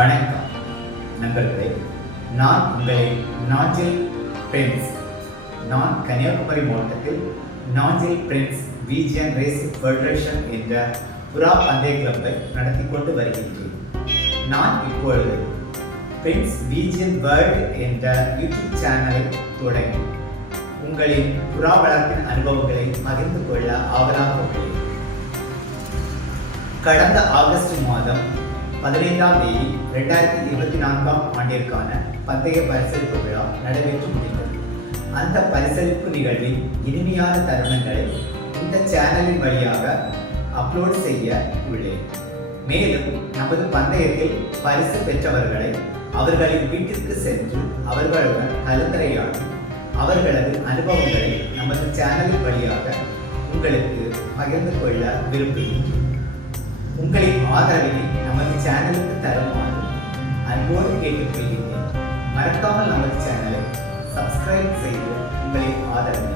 வணக்கம் நண்பர்களே, நான் உங்களை நாஞ்சில் பிரின்ஸ். நான் கன்னியாகுமரி மாவட்டத்தில் Nanjil Prince VGN racing federation என்ற புறா பந்தய கிளப்பை நடத்தி கொண்டு வருகின்றேன். நான் இப்பொழுது பிரின்ஸ் விஜிஎன் வேர்ல்டு என்ற யூடியூப் சேனலை தொடங்கி உங்களின் புறா வளர்ப்பின் அனுபவங்களை பகிர்ந்து கொள்ள ஆவலாக உள்ளேன். கடந்த ஆகஸ்ட் மாதம் 15ஆம் தேதி 2024 ஆண்டிற்கான பந்தய பரிசளிப்பு விழா நடைபெற்று முடிந்தது. அந்த பரிசளிப்பு நிகழ்வின் இனிமையான தருணங்களை இந்த சேனலின் வழியாக அப்லோட் செய்ய உள்ளேன். மேலும் நமது பந்தயத்தில் பரிசு பெற்றவர்களை அவர்களின் வீட்டிற்கு சென்று அவர்களுடன் கலந்துரையாடி அவர்களது அனுபவங்களை நமது சேனலின் வழியாக உங்களுக்கு பகிர்ந்து கொள்ள விரும்புகின்றேன். உங்களின் ஆதரவினை நமது சேனலுக்கு தருமாறு அன்போடு கேட்டுக்கொள்கிறேன். மறக்காமல் நமது சேனலை சப்ஸ்கிரைப் செய்து உங்களின் ஆதரவை